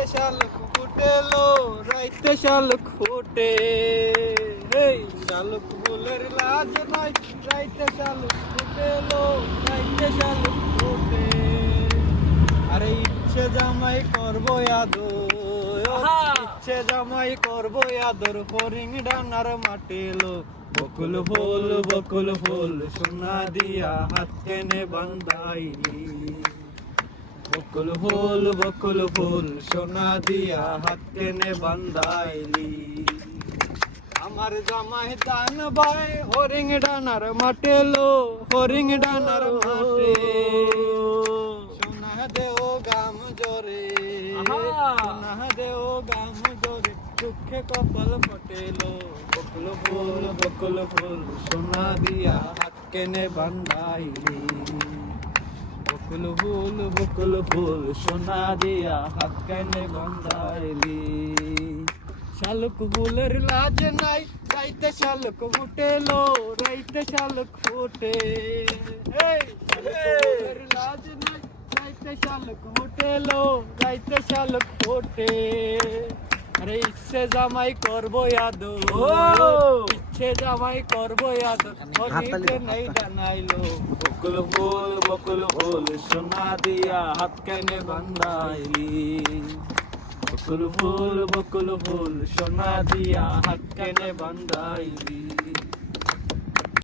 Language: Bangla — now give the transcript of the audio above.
রাইতে শালুক ফুটেলো, রাইতে শালুক ফুটে, এই শালুক ফুলের লাজ নাই, রাইতে শালুক ফুটেলো, রাইতে শালুক ফুটে। আরে ইচ্ছে জামাই করবো আদর, ইচ্ছে জামাই করবো আদর, ফরিং ডানার মাটেলো। বকুল ফুল সোনা দিয়া হাত কেনে বান্ধাইলি, বকুল ফুল সোনা দিয়া হাত কেনে বান্ধাইলি। আমার জামাই দান ভাই হরিং ডানার মাটেলো, হরিং ডানার মাটে, সোনা দেও গাম জরে, সোনা দেও গাম জরে, দুঃখে কপাল ফটেলো। বকুল ফুল সোনা দিয়া হাত কেনে বান্ধাইলি, বকুল ফুল সোনা দিয়া হাত কেনে বান্ধাইলি। শালুক ফুলের লাজ নাই, রাইতে শালুক ফুটেলো, রাইতে শালুক ফুটে, এই ফুলের লাজ নাই, রাইতে শালুক ফুটেলো, রাইতে শালুক ফুটে। আরে ইচ্ছে জামাই করবো আদর, ইচ্ছে জামাই করবো আদর, হরিতে নাই জানাইলো। বকুল ফুল সোনা দিয়া হাত কেনে বান্ধাইলি, বকুল ফুল সোনা দিয়া হাত কেনে বান্ধাইলি।